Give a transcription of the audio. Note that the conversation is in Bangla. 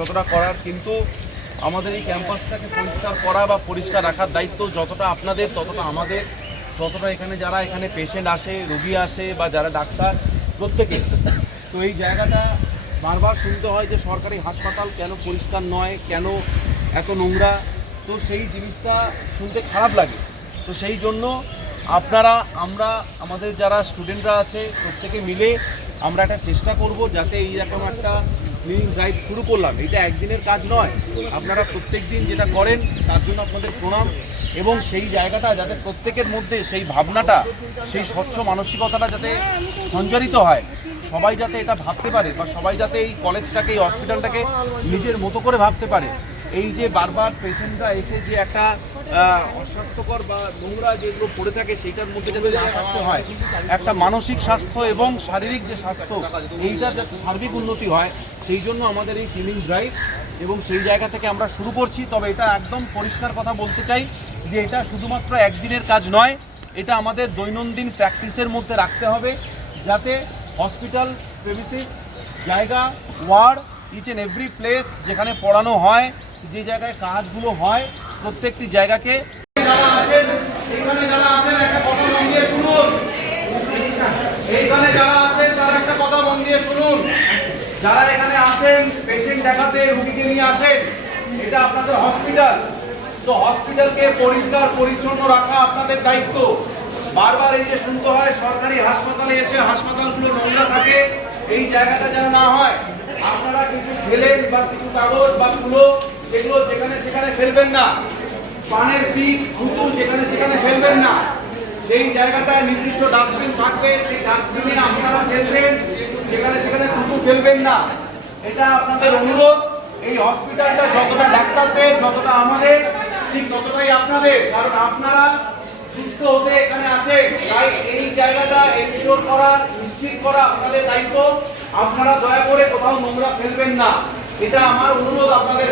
যতটা করার, কিন্তু আমাদের এই ক্যাম্পাসটাকে পরিষ্কার করা বা পরিষ্কার রাখার দায়িত্ব যতটা আপনাদের ততটা আমাদের, ততটা এখানে যারা এখানে পেশেন্ট আসে, রোগী আসে বা যারা ডাক্তার প্রত্যেকে। তো এই জায়গাটা বারবার শুনতে হয় যে সরকারি হাসপাতাল কেন পরিষ্কার নয়, কেন এত নোংরা। তো সেই জিনিসটা শুনতে খারাপ লাগে। তো সেই জন্য আমরা আমাদের যারা স্টুডেন্টরা আছে প্রত্যেকে মিলে আমরা একটা চেষ্টা করব যাতে এইরকম একটা ক্লিনিং ড্রাইভ শুরু করলাম। এটা একদিনের কাজ নয়, আপনারা প্রত্যেক দিন যেটা করেন তার জন্য আপনাদের প্রণাম। এবং সেই জায়গাটা যাতে প্রত্যেকের মধ্যে সেই ভাবনাটা, সেই স্বচ্ছ মানসিকতাটা যাতে সঞ্চারিত হয়, সবাই যাতে এটা ভাবতে পারে বা সবাই যাতে এই কলেজটাকে, এই হসপিটালটাকে নিজের মতো করে ভাবতে পারে। এই যে বারবার পেশেন্টরা এসে যে একটা অস্বাস্থ্যকর বা নোংরা যেগুলো পড়ে থাকে সেইটার মধ্যে যাতে না থাকতে হয়, একটা মানসিক স্বাস্থ্য এবং শারীরিক যে স্বাস্থ্য এইটার যাতে সার্বিক উন্নতি হয়, সেই জন্য আমাদের এই ক্লিনিং ড্রাইভ। এবং সেই জায়গা থেকে আমরা শুরু করছি। তবে এটা একদম পরিষ্কার কথা বলতে চাই যে এটা শুধুমাত্র একদিনের কাজ নয়, এটা আমাদের দৈনন্দিন প্র্যাকটিসের মধ্যে রাখতে হবে, যাতে হসপিটাল প্রেমিসিস, জায়গা, ward, each and every place যেখানে পড়ানো হয়, যে জায়গায় কাজগুলো হয়, প্রত্যেকটি জায়গাকে যারা আছেন এইখানে যারা আছেন একটা কথা মন দিয়ে শুনুন। এইখানে যারা আছেন তারা একটা কথা মন দিয়ে শুনুন। যারা এখানে আসেন পেশেন্ট দেখাতে, রোগীকে নিয়ে আসেন, এটা আপনাদের হসপিটাল। তো হসপিটালকে পরিষ্কার পরিচ্ছন্ন রাখা আপনাদের দায়িত্ব। বারবার এই যে শুনতে হয় সরকারি হাসপাতালে এসে হাসপাতালগুলো নোংরা থাকে, এই জায়গাটা যেন না হয়। আপনারা কিছু ফেলেন বা কিছু কাগজ বা তুলো সেগুলো যেখানে সেখানে ফেলবেন না। পানের পিক, থুতু যেখানে সেখানে ফেলবেন না। সেই জায়গাটায় নির্দিষ্ট ডাস্টবিন থাকবে, সেই ডাস্টবিনে আপনারা ফেলবেন, যেখানে সেখানে থুতু ফেলবেন না। এটা আপনাদের অনুরোধ। এই হসপিটালটা যতটা ডাক্তারদের, যতটা আমাদের, ঠিক ততটাই আপনাদের, কারণ আপনারা সুস্থ হতে এখানে আসেন। তাই এই জায়গাটা এনশিওর করা, নিশ্চিত করা আপনাদের দায়িত্ব। আপনারা দয়া করে কোথাও নোংরা ফেলবেন না, এটা আমার অনুরোধ আপনাদের